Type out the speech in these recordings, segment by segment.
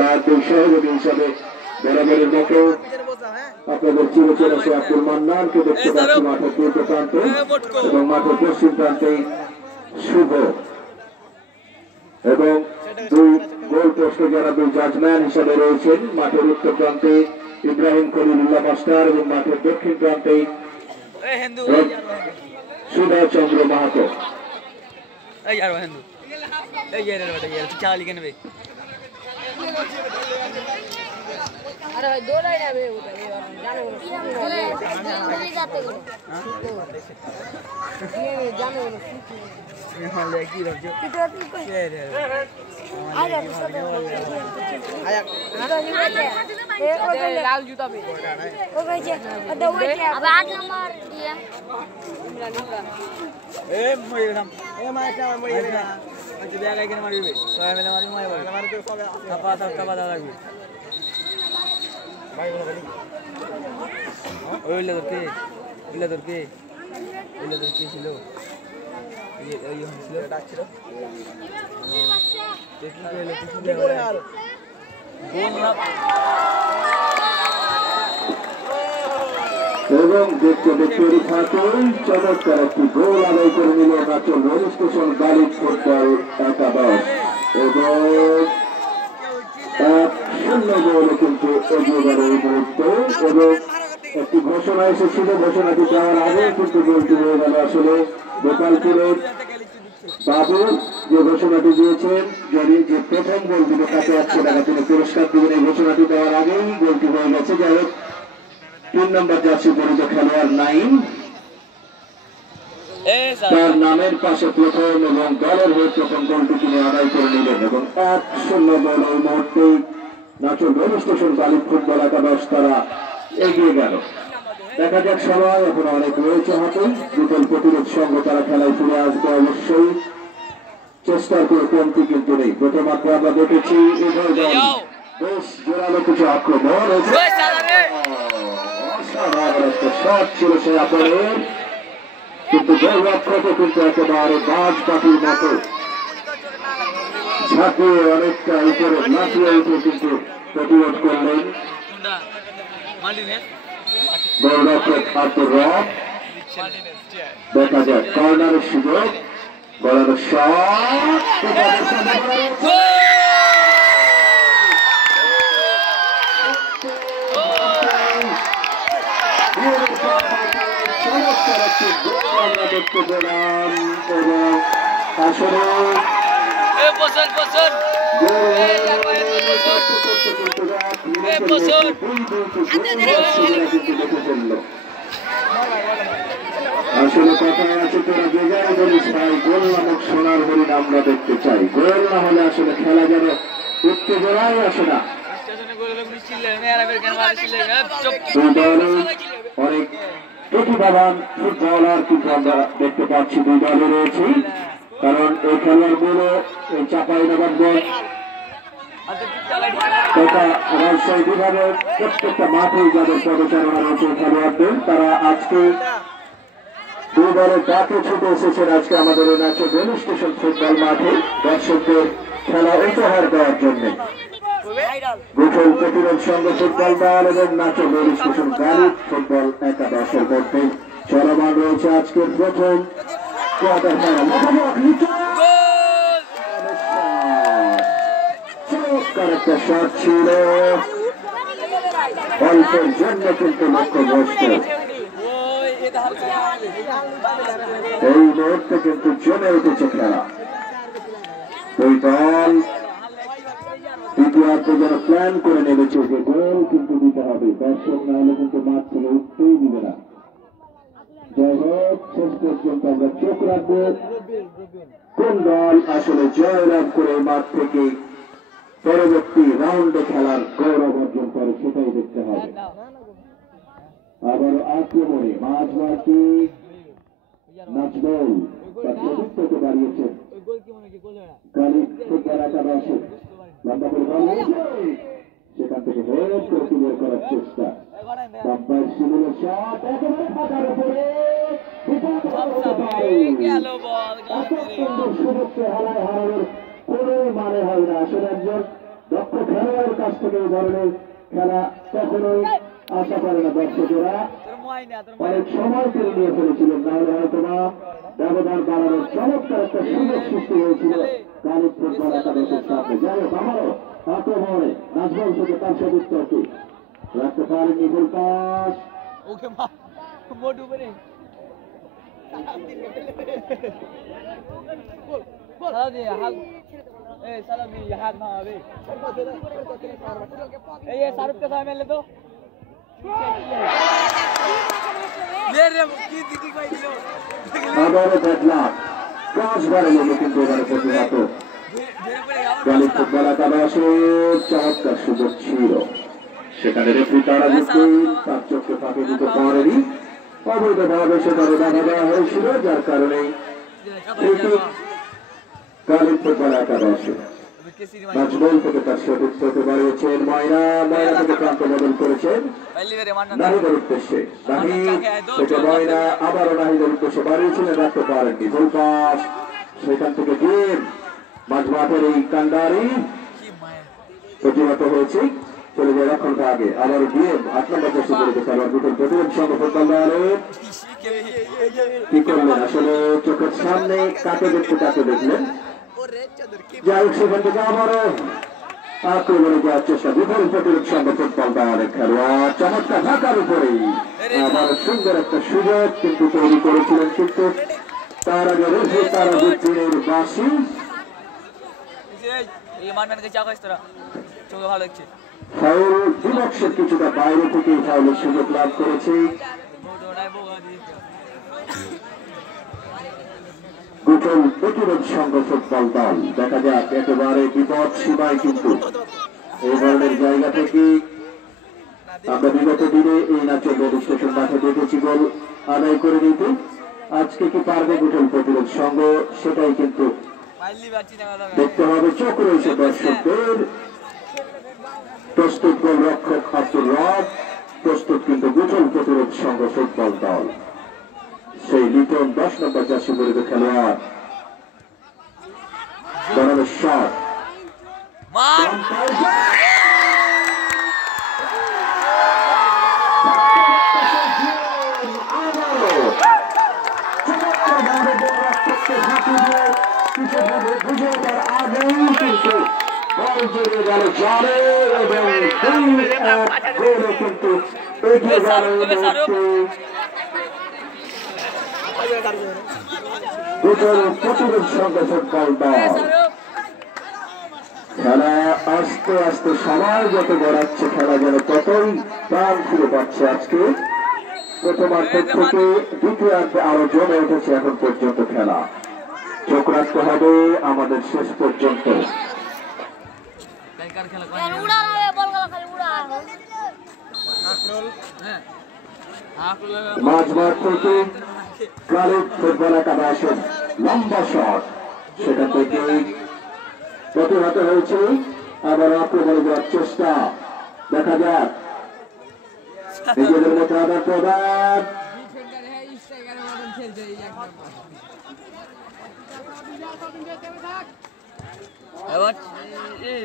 তার দুই সহযোগী হিসাবে বরাবরের মতো আপনাদের চিরচেনা সে আব্দুল মান্নানকে দেখতে পাচ্ছি মাঠের পূর্ব প্রান্তে এবং মাঠের পশ্চিম প্রান্তে শুভ এবং দুই গোল পোস্টে যারা দুই জাজম্যান হিসাবে রয়েছেন মাঠের উত্তর প্রান্তে ইব্রাহিম খলিলুল্লাহ মাস্টার এবং মাঠের দক্ষিণ প্রান্তে সুধা চন্দ্র মাহাতো। लाल जूता पे এবং দেখতে দেখতে চমৎকার একটি গোল আদায় করে নিল নাচল রেল স্টেশন বালিক ফুটবল একাদশ এবং 1-0 গোলে কিন্তু এগিয়ে গেল এই মুহূর্তে এবং একটি ঘোষণা এসেছিল, ঘোষণাটি দেওয়ার আগে কিন্তু গোলটি হয়ে গেল আসলে গোপালপুরের বাবু যে ঘোষণাটি দিয়েছেন যদি যে প্রথম গোল দিবে তাকে 100 টাকা তিনি পুরস্কার দিবেন। এই ঘোষণাটি দেওয়ার আগেই গোলটি হয়ে গেছে। যাই হোক 3 নম্বর জার্সি পরিচিত খেলোয়াড় নাইম তার নামের পাশে প্রথম এবং দলের হয়ে প্রথম গোলটি তিনি আদায় করে নিলেন এবং 1-0 গোল এই মুহূর্তে নাচল রেল স্টেশন বালিক ফুটবল একাদশ তারা এগিয়ে গেল। দেখা যাক সময় এখন অনেক রয়েছে হাতে, বিপল প্রতিরোধ সঙ্গ তারা খেলায় ফিরে আসবে অবশ্যই, চেষ্টার কোনো কমতি কিন্তু নেই। প্রথম আক্রমণ আমরা দেখেছি বেশ জোরালো কিছু আক্রমণ অসাধারণ একটা শট ছিল সে আক্রমণের, কিন্তু গোলরক্ষকও কিন্তু একেবারে বাজ পাখির মতো ঝাঁপিয়ে অনেকটা উপরে লাফিয়ে উঠে কিন্তু প্রতিরোধ করলেন গোলরক্ষক আব্দুর রব। দেখা যাক কর্নারের সুযোগ, গড়ানোর শট চমৎকার একটি গোল আমরা দেখতে পেলাম এবং আসলে আসলে কথায় আছে তোরা যে যারা বলিস ভাই গোল নামক সোনার হরিণ আমরা দেখতে চাই, গোল না হলে আসলে খেলা যেন উত্তেজনাই আসে না। অনেক প্রতিভাবান ফুটবলার কিন্তু আমরা দেখতে পাচ্ছি দুই দলে রয়েছে, কারণ এই খেলোয়াড়গুলো এই চাঁপাইনবাবগঞ্জ তথা রাজশাহী বিভাগের প্রত্যেকটা মাঠে যাদের পদচারণা রয়েছে খেলোয়াড়দের, তারা আজকে দুই দলের ডাকে ছুটে এসেছেন আজকে আমাদের এই নাচল রেল স্টেশন ফুটবল মাঠে দর্শকদের খেলা উপহার দেওয়ার জন্য। বিপল প্রতিরোধ সংঘ ফুটবল দল এবং নাচল রেল স্টেশন বালিক ফুটবল একাদশের মধ্যে চলমান রয়েছে আজকের প্রথম কোয়ার্টার ফাইনাল। চমৎকার একটা শট ছিল, অল্পের জন্য কিন্তু লক্ষ্যভ্রষ্ট। এই মুহূর্তে কিন্তু জমে উঠেছে খেলা, দুই দল দ্বিতীয়ার্ধে যারা প্ল্যান করে নেমেছে যে গোল কিন্তু দিতে হবে, দর্শক না হলে কিন্তু মাঠ থেকে উঠতেই দিবে না। যাই হোক শেষ পর্যন্ত আমরা চোখ রাখবো কোন দল আসলে জয়লাভ করে মাঠ থেকে পরবর্তী রাউন্ডে খেলার গৌরব অর্জন করে, সেটাই দেখতে হবে। আবার আক্রমণে মাঝমাঠে নাজমুল তার চতুর্থকে বাড়িয়েছেন গালিব ফুটবল একাদশে, লম্বা করে বল সেখান থেকে হেড করে ক্লিয়ার করার চেষ্টা, বাম্পার শিমুলের শট একেবারে ফাঁকার উপরে সুযোগকে হারায় হারানোর কোন মানে হয় না। আসলে একজন দক্ষ খেলোয়াড় খেলোয়াড়ের কাছ থেকে এই ধরনের খেলা কখনোই আশা করে না দর্শকেরা। অনেক সময় তিনি নিয়ে ফেলেছিলেন, নাহলে হয়তো বা ব্যবধান বাড়ানোর চমৎকার একটা সুযোগ সৃষ্টি হয়েছিল গালিব ফুটবল একাদশের সামনে। যাই হোক, আমারও আক্রমণে নাজমল থেকে তার সদুত্তরটি রাখতে পারেন নিপুল পাস। আবারও দেখলাম 10 বারের মতো কিন্তু এবারে প্রতিহত গালিব ফুটবল একাদশের চমৎকার সুযোগ ছিল, সেখানে রেফারি তারা যুক্তি তার চোখে ফাঁকে দিতে পারেনি। অবৈধভাবে সেখানে বাধা দেওয়া হয়েছিল, যার কারণে গালিব ফুটবল একাদশে নাজমল থেকে তার সঠিক থেকে বাড়িয়েছেন ময়না, ময়না থেকে প্রান্ত বদল করেছেন নাহিদের উদ্দেশ্যে। নাহিদ থেকে ময়না আবারও নাহিদের উদ্দেশ্যে বাড়িয়েছিলেন, রাখতে পারেননি। গোল পাস, সেখান থেকে গেম মাঝমাঠের এই কান্ডারি প্রতিহত হয়েছে, চলে যায় রক্ষণ ভাগে। আবার গেম 8 নম্বর চেষ্টা করেছে খেলোয়াড় দুটোর প্রতিরোধ সঙ্গে ফুটবল কি করলেন আসলে চোখের সামনে কাকে দেখতে কাকে দেখলেন। যাই হোক, সেখান থেকে আবারও আক্রমণে যাওয়ার চেষ্টা, বিফল প্রতিরোধ সঙ্গে ফুটবল দলের খেলোয়াড় চমৎকার ঢাকার উপরেই আবার সুন্দর একটা সুযোগ কিন্তু তৈরি করেছিলেন, কিন্তু তার আগে রয়েছে তারা যুক্তির বাসি। ফাউল বিপক্ষের কিছুটা বাইরে থেকে ফাউলের সুযোগ লাভ করেছে গুটল প্রতিরোধ সংঘ ফুটবল দল। দেখা যাক, একেবারে বিপদ সীমায় কিন্তু এই ধরনের জায়গা থেকে আমরা বিগত দিনে এই নাচের রেল স্টেশন মাঠে দেখেছি গোল আদায় করে দিতে। আজকে কি পারবে গুটল প্রতিরোধ সংঘ, সেটাই কিন্তু দেখতে হবে। চোখ রয়েছে দর্শকদের। প্রস্তুত গোলরক্ষক আব্দুর রব, প্রস্তুত কিন্তু গুটল প্রতিরোধ সংঘ ফুটবল দল। সেই লিটন 10 নম্বর জার্সি পরিত খেলোয়াড় বনামের শট কিন্তু প্রতিরোধ সঙ্গে ফুটবল দল। খেলা আস্তে আস্তে সময় যত গড়াচ্ছে, খেলা যেন ততই প্রাণ ফিরে পাচ্ছে। আজকে প্রথমার্ধের থেকে দ্বিতীয়ার্ধে আরো জমে উঠেছে এখন পর্যন্ত খেলা। চোখ রাখতে হবে আমাদের শেষ পর্যন্ত। মাঝমাঠ থেকে গালিব ফুটবল একাদশের লম্বা শট, সেখান থেকে প্রতিহত হয়েছে। আবার আক্রমণে যাওয়ার চেষ্টা, দেখা যাক নিজেদের মধ্যে আদান প্রদান।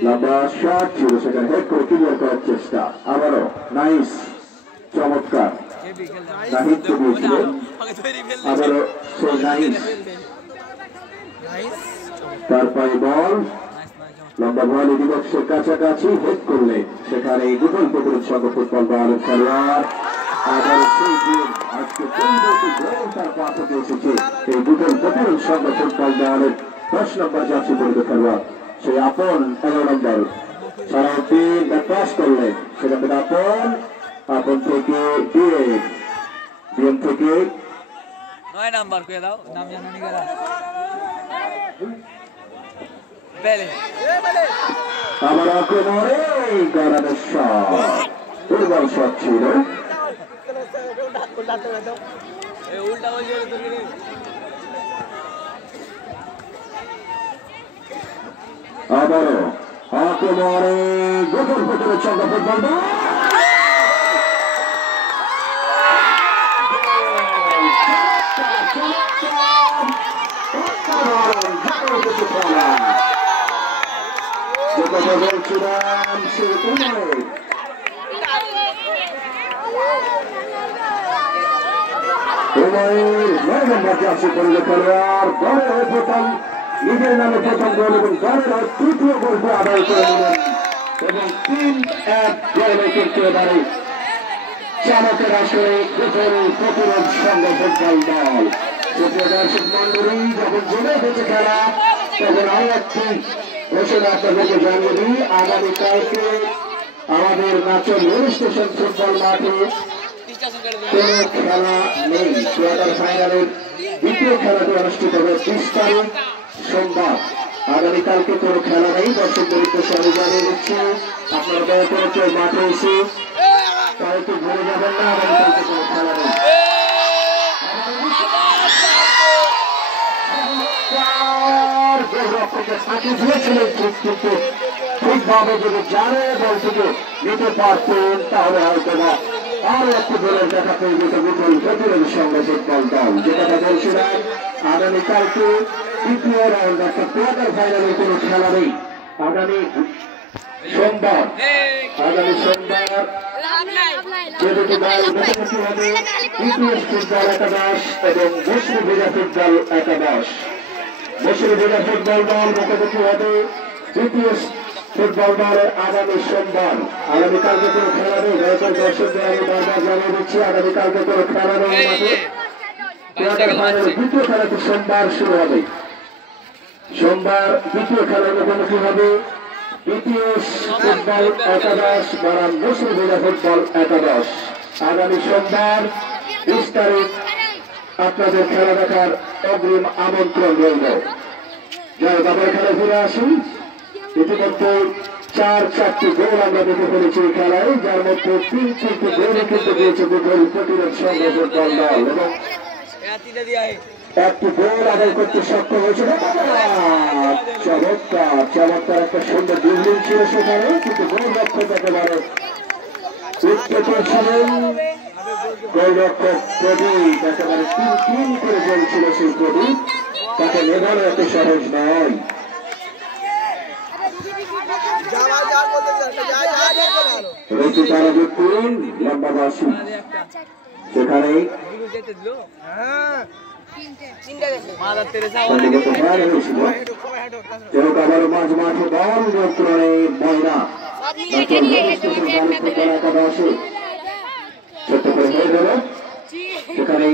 লম্বা শট ছিল, সেখানে হেড করে ক্লিয়ার করার চেষ্টা। আবারও নাইস, চমৎকার নাহিদ দিয়েছিলেন, আবারও সেই নাইস তার পায়ে বল লম্বা বল দিবসের কাছাকাছি হেড করলে সেখানে গুগল প্রতিরোধ সংঘ ফুটবল দলের খেলোয়াড়। আবার সেই দিন আজকে তার পাশে এসেছে এই গুগল প্রতিরোধ সংঘ ফুটবল দলের 10 নম্বর জার্সি পরিত খেলোয়াড়, সেই আপন 11 নম্বর সারাউদ্দিন ক্রস করলেন, সেখান থেকে আপন থেকে ডিএম থেকে 9 নাম্বার কে দাও, নাম জানা নি গেলা আমার আক্রমণে গড়ানোর শট, দুর্বল শট ছিল। আবারও আক্রমণে গোল প্রতিরোধ সংঘ ফুটবল দল। কথা বলছিলাম সে উমর খেলোয়াড় দলের হয়ে প্রথম নিজের নামে প্রথম গোল এবং দলের তৃতীয় গোলটি আদায় করে নিলেন এবং 3-1 গোলে কিন্তু এবারে চালকের আসরে প্রতিরোধ সঙ্গে ফুটবল দল সুপ্রিয় দর্শক মন্ডলী যখন জমে উঠেছে খেলা তখন আরো একটি ঘোষণা আপনাদেরকে জানিয়ে দিই আগামীকালকে আমাদের নাচল রেল স্টেশন ফুটবল মাঠে কোন খেলা নেই কোয়ার্টার ফাইনালের দ্বিতীয় খেলাটি অনুষ্ঠিত হবে 20 তারিখ সোমবার আগামীকালকে কোনো খেলা নেই দর্শকদের উদ্দেশ্যে আমি জানিয়ে দিচ্ছি আপনারা দয়া করে কেউ মাঠে এসে কালকে ভুলে যাবেন না আগামীকালকে কোনো খেলা নেই ফাঁকি দিয়েছিলেন কিন্তু ঠিকভাবে যদি জানে বল থেকে নিতে পারতেন তাহলে হয়তো না আরো একটি গোলের দেখা পেয়ে যেত বিপুল প্রতিরোধের সঙ্গে ফুটবল দল যেটা বলছিলাম আগামীকালকে দ্বিতীয় রাউন্ড অর্থাৎ কোয়ার্টার ফাইনালে কোনো খেলা নেই আগামী সোমবার যে দুটি দল মুখোমুখি হবে ইপিএস ফুটবল একাদশ এবং মুসলিম ভিজা ফুটবল একাদশ মুসলিম ভিজা ফুটবল দল মুখোমুখি হবে ইপিএস ফুটবল দলের আগামী সোমবার আগামীকালকে কোনো খেলা নেই দর্শকদের আমি বারবার জানিয়ে দিচ্ছি আগামীকালকে কোনো খেলা নেই মাঠে কোয়ার্টার ফাইনালের দ্বিতীয় খেলাটি সোমবার শুরু হবে সোমবার দ্বিতীয় খেলার মুখোমুখি হবে দ্বিতীয় ফুটবল একাদশ বনাম মুসলিম ভিজা ফুটবল একাদশ আগামী সোমবার 20 তারিখ আপনাদের খেলা দেখার অগ্রিম আমন্ত্রণ রইল যাই বাবার খেলা ফিরে আসুন ইতিমধ্যে 4-4টি গোল আমরা দেখে ফেলেছি এই খেলায় যার মধ্যে 3-3টি গোলে কিন্তু দিয়েছে বিপুল প্রতিরোধ সঙ্গে ফুটবল দল এবং একটি গোল আদায় করতে সক্ষম হয়েছিল চমৎকার একটা সুন্দর ডিভিং ছিল সেখানে কিন্তু গোলরক্ষক একেবারে উৎপেতে ছিলেন গোলরক্ষক প্রদীপ একেবারে 3-3 করে চলছিল সেই প্রদীপ তাকে নেভানো এত সহজ নয় লম্বা বাসি সেখানে মাঝ মাঠে বল নিয়ন্ত্রণে ময়না একাদশে ছোট্ট করে হয়ে গেল সেখানে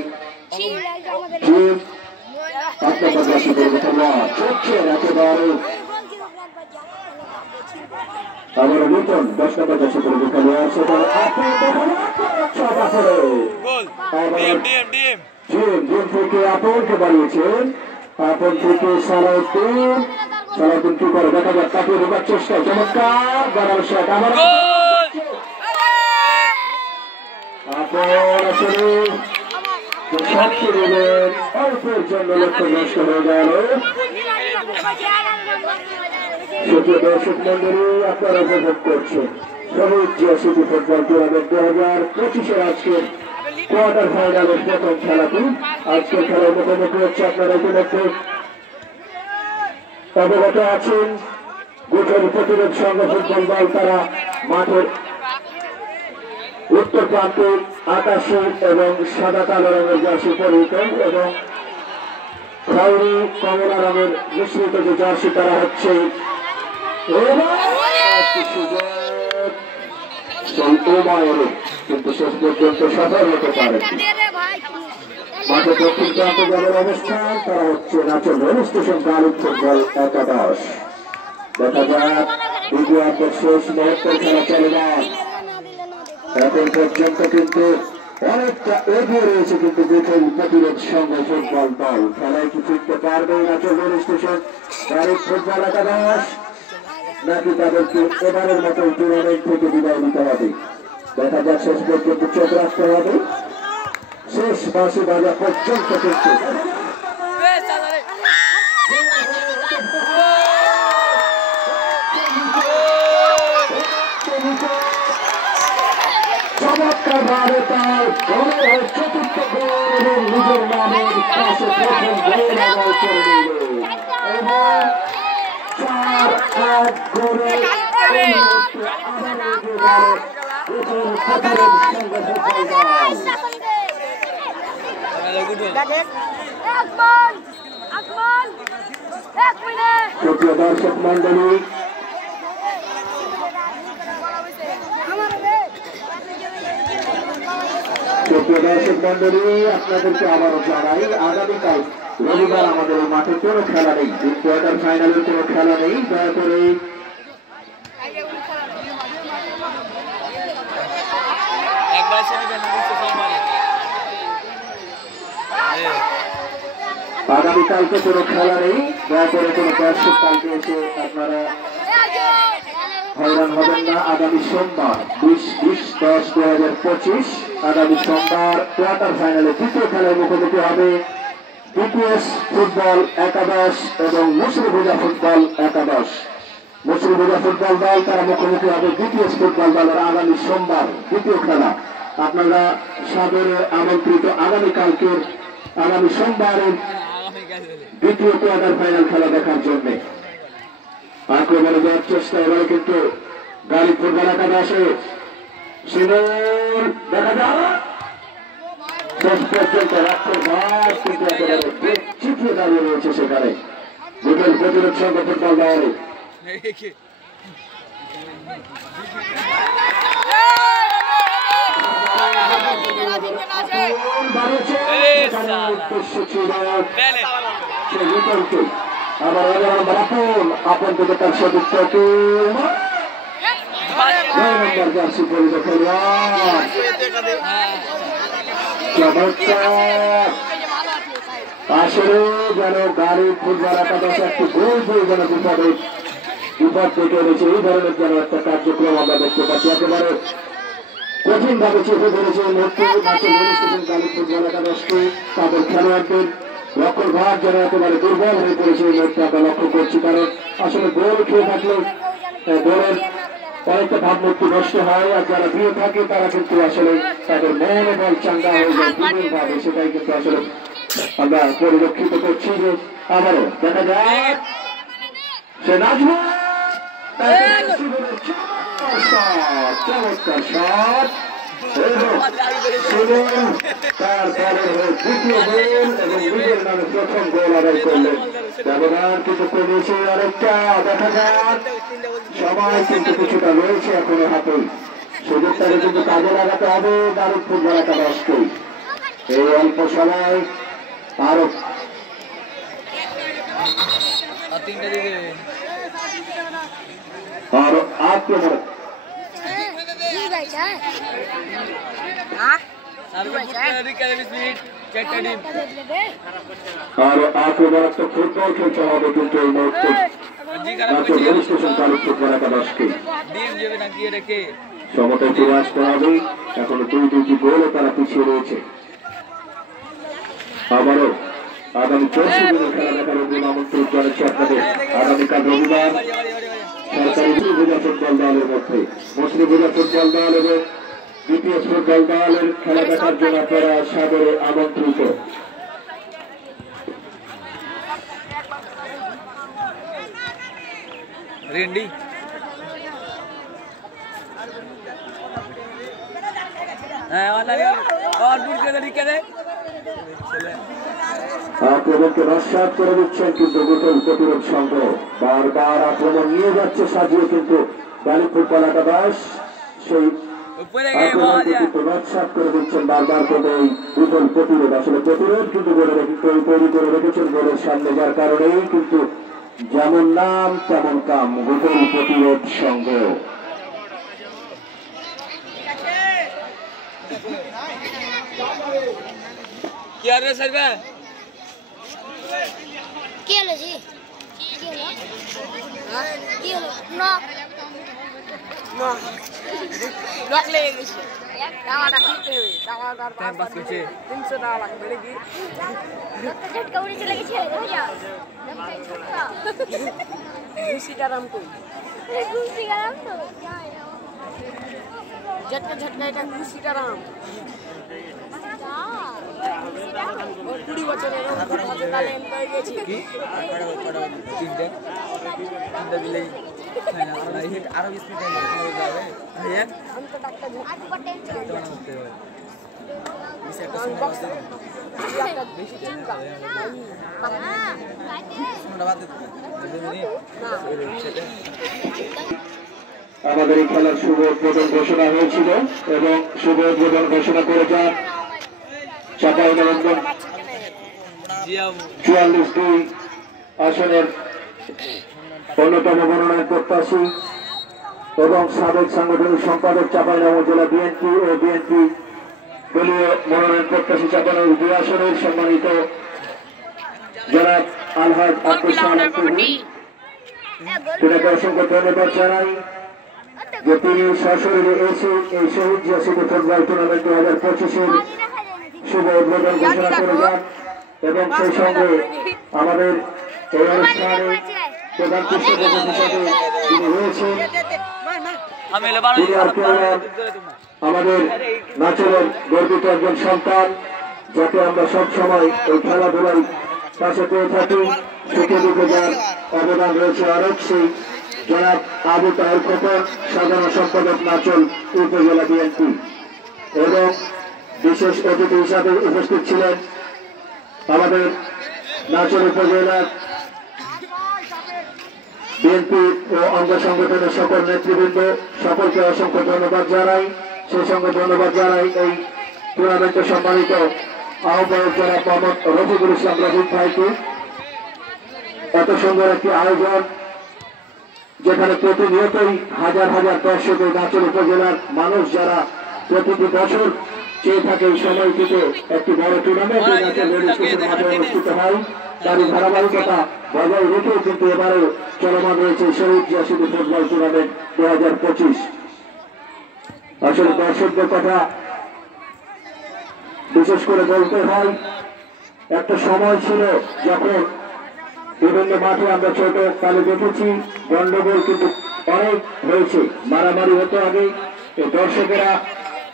একেবারে আবার নতুন 10 নম্বর দশে করে খেলোয়াড় সেখানে থেকে আপনকে বাড়িয়েছেন আপন থেকে সালাউদ্দিন কি করে দেখা যাক কাটিয়ে ঢোকার চেষ্টা চমৎকার গড়ার শট আবার আপন আসলে শক্তি দিলেন অল্পের জন্য লক্ষ্য নষ্ট হয়ে গেল সুপ্রিয় দর্শক মন্ডলী আপনারা উপভোগ করছেন সবুজ সিটি ফুটবল টুর্নামেন্ট 2025 আজকের কোয়ার্টার ফাইনালের প্রথম খেলাটি আজকের খেলার মুখোমুখি হচ্ছে আপনারা ইতিমধ্যে অবগত আছেন গোচর প্রতিরোধ সংঘ ফুটবল দল তারা মাঠের উত্তর প্রান্তে আকাশী এবং সাদা কালো রঙের জার্সি পরিহিত এবং খয়েরি কমলা রঙের মিশ্রিত যে জার্সি তারা হচ্ছে কিন্তু শেষ পর্যন্ত সফল হতে পারে মাঠে দক্ষিণ প্রান্তে যাদের অবস্থান তারা হচ্ছে নাচল রেল স্টেশন গালিব ফুটবল একাদশ দেখা যাক দ্বিতীয়ার্ধের শেষ মুহূর্তের খেলা চলে যায় এখন পর্যন্ত কিন্তু অনেকটা এগিয়ে রয়েছে কিন্তু বিপুল প্রতিরোধ সঙ্গে ফুটবল দল খেলায় কি ফিরতে পারবে নাচল রেল স্টেশন গালিব ফুটবল একাদশ নাকি তাদেরকে এবারের মতো টুর্নামেন্ট থেকে বিদায় নিতে হবে দেখা যাক শেষ পর্যন্ত চোখ রাখতে হবে শেষ বাসি বাজা পর্যন্ত কিন্তু চমৎকার ভাবে তার দলের চতুর্থ গোল এবং নিজের নামের পাশে প্রথম গোল আদায় করে নিল এবং 4-1 করে সুপ্রিয় দর্শক মন্ডলী, আপনাদেরকে আবারও জানাই আগামীকাল রবিবার আমাদের এই মাঠে কোনো খেলা নেই, কোয়ার্টার ফাইনালের কোনো খেলা নেই। দয়া করে আগামীকালকে কোনো খেলা নেই, দয়া করে কোনো দর্শক কালকে এসে আপনারা হয়রান হবেন না। আগামী সোমবার 20-10-2025 আগামী সোমবার কোয়ার্টার ফাইনালে দ্বিতীয় খেলায় মুখোমুখি হবে বিপিএস ফুটবল একাদশ এবং মুসলিভুজা ফুটবল একাদশ। মুসলিভুজা ফুটবল দল তারা মুখোমুখি হবে বিপিএস ফুটবল দলের আগামী সোমবার দ্বিতীয় খেলা। আপনারা সাদরে আমন্ত্রিত আগামীকালকের আগামী সোমবারের দ্বিতীয় কোয়ার্টার ফাইনাল খেলা দেখার জন্য। আক্রমণে যাওয়ার চেষ্টা এবারে কিন্তু গাড়ি ফুটবল একাদশে দেখা যায় শেষ পর্যন্ত রাষ্ট্রের ভাগ কিন্তু একেবারে চিঠিয়ে দাঁড়িয়ে রয়েছে সেখানে বিকেল প্রতিরোধ সংঘ ফুটবল দল। আবার আপন থেকে তার সঠিক জার্সি পরিবে আসলে যেন গাড়ি ফুটবল একাদশ একটি গোল বই যেন বিপদ ডেকে এনেছে। এই ধরনের যেন একটা কার্যক্রম আমরা দেখতে পাচ্ছি। একেবারে কঠিন ভাবে চেপে ধরেছে এই মুহূর্তে গাড়ি ফুটবল একাদশকে তাদের খেলোয়াড়দের লক্ষ্য ভাগ যেন একেবারে দুর্বল হয়ে পড়েছে এই মুহূর্তে আমরা লক্ষ্য করছি। কারণ আসলে গোল খেয়ে থাকলে গোলের অনেকটা ভাবমূর্তি নষ্ট হয়, আর যারা দিয়ে থাকে তারা কিন্তু আসলে তাদের মনোবল চাঙ্গা হয়ে যায় ভাবে, সেটাই কিন্তু আসলে আমরা পরিলক্ষিত করছি। যে আবারও দেখা যায় সে নাজমুল চমৎকার শট, তার দলের দ্বিতীয় গোল এবং নিজের নামে প্রথম গোল আদায় করলেন। ব্যবধান কিন্তু কমেছে আরেকটা। দেখা যাক সবাই কিন্তু কিছুটা রয়েছে এখনো হাতে, সুযোগটাকে কিন্তু কাজে লাগাতে হবে দারুণ ফুটবল একাদশকে। এই অল্প সময় আরো আক্রমণ আরো আক্রমণাত্মক ফুটবল খেলতে হবে কিন্তু এই মুহূর্তে ফুটবল একাদশকে সমতায় ফিরে আসতে হবে। এখনো 2-2টি গোলে তারা পিছিয়ে রয়েছে। আবারও আগামী 4 দিনের খেলা দেখার জন্য আমন্ত্রণ জানাচ্ছি আপনাদের। আগামীকাল রবিবার সরকারি মুসলিভুজা ফুটবল দলের মধ্যে মুসলিভুজা ফুটবল দল এবং বিপিএস ফুটবল দলের খেলা দেখার জন্য আপনারা সাদরে আমন্ত্রিত। रेंडी और दूर के तरीके से আক্রমণকে নস্যাৎ করে দিচ্ছেন কিন্তু গোটেল প্রতিরোধ সংঘ বারবার আক্রমণ নিয়ে যাচ্ছে সাজিয়ে, কিন্তু গাড়ি ফুটবল একাদশ সেই আক্রমণকে কিন্তু নস্যাৎ করে দিচ্ছেন বারবার করে এই গোটেল প্রতিরোধ। আসলে প্রতিরোধ কিন্তু তৈরি করে রেখেছেন গোলের সামনে, যার কারণেই কিন্তু যেমন নাম তেমন কাম গোটেল প্রতিরোধ সংঘ। কি আর রে সাইবা কি হলো জি কি হলো হ্যাঁ কি হলো না না লক লেগে গেছে টাকা কিনতে হবে টাকা দার 300 টাকা লাগবে নাকি ঝটকা উড়ে চলে গেছে দেখো যা ঘুষি কারাম তো ঝটকা এটা ঘুষি কারাম 20 বছরের হাতে তালে এমন হয়ে গেছে কি তিনটা দিলেই হয় না আরো স্পিড যাবে হ্যাঁ করতে হবে আমাদের এই খেলার শুভ উদ্বোধন ঘোষণা হয়েছিল এবং শুভ উদ্বোধন ঘোষণা করে যান চাঁপাইনবাবগঞ্জ 44-2 আসনের অন্যতম মনোনয়ন প্রত্যাশী এবং সাবেক সাংগঠনিক সম্পাদক চাঁপাইনবাবগঞ্জ জেলা বিএনপি ও বিএনপি দলীয় মনোনয়ন প্রত্যাশী চাঁপাইনবাবগঞ্জ 2 আসনের সম্মানিত জনাব আলহাজ আব্দুল সালাম তিনাকে অসংখ্য ধন্যবাদ জানাই যে তিনি সশরীরে এসে এই শহীদ জিয়া স্মৃতি ফুটবল টুর্নামেন্ট 2025-এর শুভ উদ্বোধন ঘোষণা করে যান এবং সেই সঙ্গে আমাদের এই অনুষ্ঠানে প্রধান পৃষ্ঠপোষক হিসেবে তিনি রয়েছেন তিনি আর কেউ নন, আমাদের নাচের গর্বিত একজন সন্তান যাকে আমরা সবসময় এই খেলাধুলায় পাশে পেয়ে থাকি। সুখে দুঃখে যার অবদান রয়েছে অনেক সেই জনাব আবু তাহের খোকন সাধারণ সম্পাদক নাচল উপজেলা বিএনপি এবং বিশেষ অতিথি হিসাবে উপস্থিত ছিলেন আমাদের নাচল উপজেলার বিএনপি ও অঙ্গ সংগঠনের সকল নেতৃবৃন্দ। সকলকে অসংখ্য ধন্যবাদ জানাই। সেই সঙ্গে ধন্যবাদ জানাই এই টুর্নামেন্টে সম্মানিত আহ্বায়ক জনাব মোহাম্মদ রফিকুল ইসলাম রফিক ভাইকে। এত সুন্দর একটি আয়োজন যেখানে প্রতিনিয়তই হাজার হাজার দর্শক এই নাচল উপজেলার মানুষ যারা প্রতিটি বছর চেয়ে থাকে এই সময়টিতে একটি বড় টুর্নামেন্ট মাঠে অনুষ্ঠিত হয়, তারই ধারাবাহিকতা বজায় রেখেও কিন্তু এবারে চলমান রয়েছে শহীদ জিয়া স্মৃতি ফুটবল টুর্নামেন্ট 2025। আসলে দর্শকদের কথা বিশেষ করে বলতে হয়, একটা সময় ছিল যখন বিভিন্ন মাঠে আমরা ছোট কালে দেখেছি গন্ডগোল কিন্তু অনেক হয়েছে, মারামারি হতো আগে। এই দর্শকেরা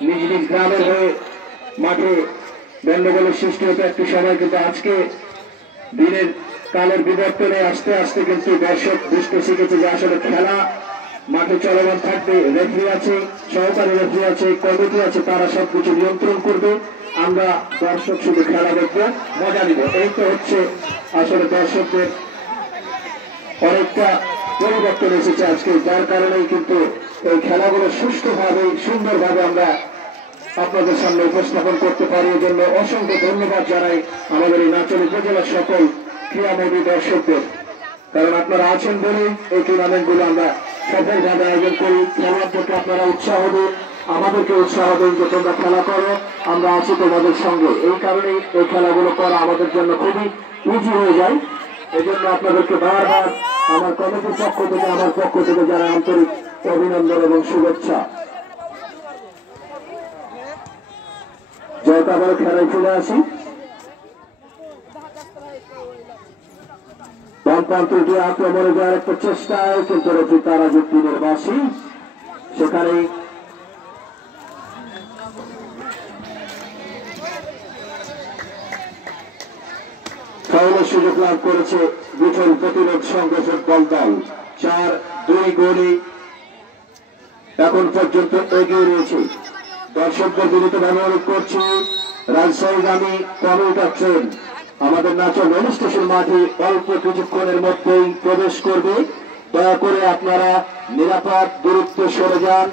নিজ নিজ গ্রামের হয়ে মাঠে গন্ডগোলের সৃষ্টি হতো একটি সময়, কিন্তু আজকে দিনের কালের বিবর্তনে আস্তে আস্তে কিন্তু দর্শক বুঝতে শিখেছে যে আসলে খেলা মাঠে চলমান থাকবে, রেফারি আছে, সহকারী রেফারি আছে, কমিটি আছে, তারা সবকিছু নিয়ন্ত্রণ করবে, আমরা দর্শক শুধু খেলা দেখবো, মজা নিব। এই তো হচ্ছে আসলে দর্শকদের অনেকটা পরিবর্তন এসেছে আজকে, যার কারণেই কিন্তু এই খেলাগুলো সুষ্ঠুভাবে সুন্দরভাবে আমরা আপনাদের সামনে উপস্থাপন করতে পারি। এই জন্য অসংখ্য ধন্যবাদ জানাই আমাদের এই নাচল উপজেলার সকল ক্রীড়ামোদী দর্শকদের, কারণ আপনারা আছেন বলেই এই টুর্নামেন্টগুলো আমরা সফলভাবে আয়োজন করি। খেলার প্রতি আপনারা উৎসাহ দিন, আমাদেরকে উৎসাহ দিন যে তোমরা খেলা করো, আমরা আছি তোমাদের সঙ্গে। এই কারণেই এই খেলাগুলো করা আমাদের জন্য খুবই ইজি হয়ে যায়। এই জন্য আপনাদেরকে বারবার আমার কমিটির পক্ষ থেকে আমার পক্ষ থেকে যারা আন্তরিক অভিনন্দন এবং শুভেচ্ছা। যেহেতু আবার খেলায় ফিরে আসি, বামপ্রান্তটি আক্রমণে যাওয়ার একটা চেষ্টায় কিন্তু রয়েছে তারা যুক্তিদের বাসী, সেখানেই ফাউলের সুযোগ লাভ করেছে বিঠল প্রতিরোধ সংঘর্ষের দল 4-2 গোলে এখন পর্যন্ত এগিয়ে রয়েছে। দর্শকদের বিরুদ্ধে ব্যবহার করছে রাজশাহীগামী কমিউটার ট্রেন আমাদের নাচল রেল স্টেশন মাঠে অল্প কিছুক্ষণের মধ্যেই প্রবেশ করবে। দয়া করে আপনারা নিরাপদ দূরত্বে সরে যান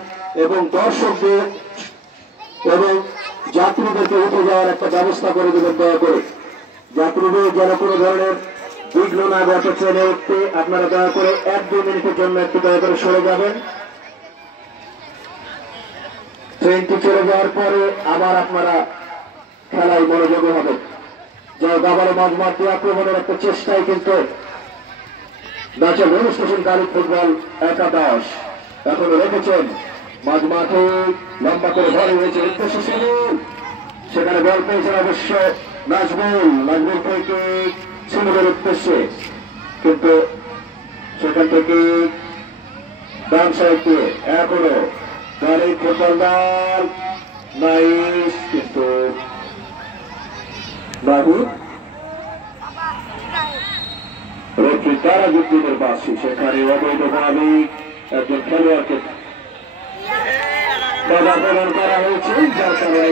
এবং দর্শকদের এবং যাত্রীদেরকে উঠে যাওয়ার একটা ব্যবস্থা করে দেবেন। দয়া করে যাত্রীদের যেন কোনো ধরনের বিঘ্ন না ঘটে ট্রেনে উঠতে, আপনারা দয়া করে 1-2 মিনিটের জন্য একটু দয়া করে সরে যাবেন। ট্রেনটি চলে যাওয়ার পরে আবার আপনারা খেলায় মনোযোগী হবেন। যাই আবারও মাঝমাঠ দিয়ে আক্রমণের একটা চেষ্টায় কিন্তু নাচল রেল স্টেশন গাড়ি ফুটবল একাদশ এখনো রেখেছেন মাঝমাঠে, লম্বা করে ধরে হয়েছে উদ্দেশ্য সুনীল, সেখানে বল পেয়েছেন অবশ্য নাজমুল থেকে সুনীলের উদ্দেশ্যে, কিন্তু সেখান থেকে ডান সাইড দিয়ে এখনো গাড়ি ফুটবল দল নাইস, কিন্তু রেফারি তারাজউদ্দিনের বাসী সেখানে অবৈধভাবে একজন খেলোয়াড়কে পদার্পণ করা হয়েছে, যার কারণে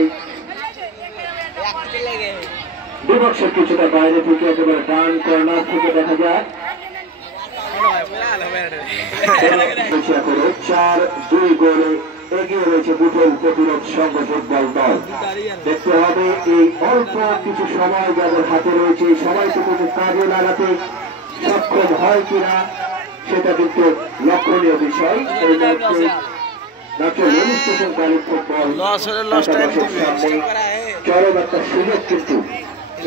বিপক্ষের কিছুটা বাইরে থেকে একেবারে ডান কর্নার থেকে দেখা যায় 4-2 গোলে এগিয়ে রয়েছে বুটেল প্রতিরোধ সংঘ ফুটবল দল। দেখতে হবে এই অল্প কিছু সময় যাদের হাতে রয়েছে এই সময়টুকু কাজে লাগাতে সক্ষম হয় কিনা সেটা কিন্তু লক্ষণীয় বিষয়। এই মুহূর্তে নাটোর রেল স্টেশন কালীন ফুটবল সামনে চরম একটা সুযোগ, কিন্তু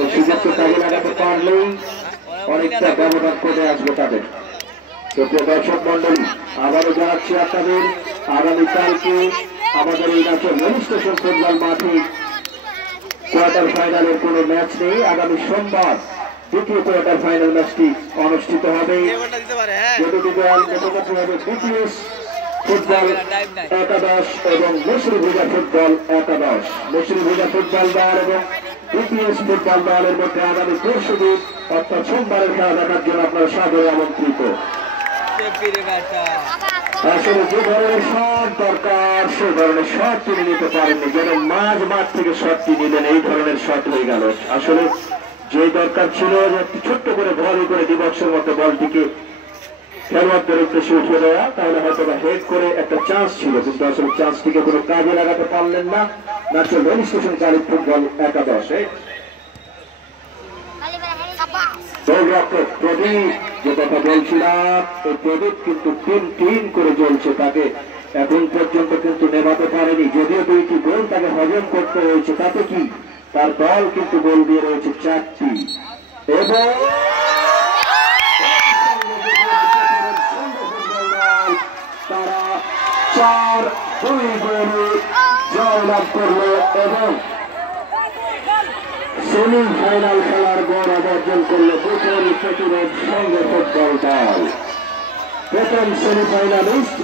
এই সুযোগকে কাজে লাগাতে পারলেই অনেকটা ব্যবধান করে আসবে তাদের। দর্শক মন্ডলী, আবারও জানাচ্ছি আপনাদের আগামীকালকে আমাদের এই নাটোর রেল স্টেশন ফুটবল মাঠে কোয়ার্টার ফাইনালের কোনো ম্যাচ নেই। আগামী সোমবার দ্বিতীয় কোয়ার্টার ফাইনাল ম্যাচটি অনুষ্ঠিত হবে। দুটি দল মুখোমুখি হবে বিপিএস ফুটবল একাদশ এবং মুসরিভুজা ফুটবল একাদশ। মুসরিভুজা ফুটবল দল এবং বিপিএস ফুটবল দলের মধ্যে আগামী পরশুদিন অর্থাৎ সোমবারের খেলা দেখার জন্য আপনারা সাদরে আমন্ত্রিত। আসলে যে ধরনের শট দরকার সে ধরনের শট তিনি নিতে পারেননি, যেন মাঝ মাঠ থেকে শটটি নিলেন, এই ধরনের শট হয়ে গেল। আসলে যে দরকার ছিল যে ছোট্ট করে ভলি করে দিবক্সের মতো বলটিকে খেলোয়াড়দের উদ্দেশ্যে উঠে দেওয়া, তাহলে হয়তো হেড করে একটা চান্স ছিল, কিন্তু আসলে চান্সটিকে কোনো কাজে লাগাতে পারলেন না নাটোর রেল স্টেশন কালীন ফুটবল একাদশে। গোলরক্ষক প্রদীপ, যে কথা বলছিলাম, এই প্রদীপ কিন্তু টিম করে জ্বলছে, তাকে এখন পর্যন্ত কিন্তু নেভাতে পারেনি। যদিও 2টি গোল তাকে হজম করতে হয়েছে, তাতে কি তার দল কিন্তু গোল দিয়ে রয়েছে 4টি এবং তারা 4-2 গোলে জয়লাভ করলো এবং সেমিফাইনাল খেলার গৌরব অর্জন করল বুটেল প্রতিরোধ সংঘ ফুটবল দল। প্রথম সেমিফাইনালিস্ট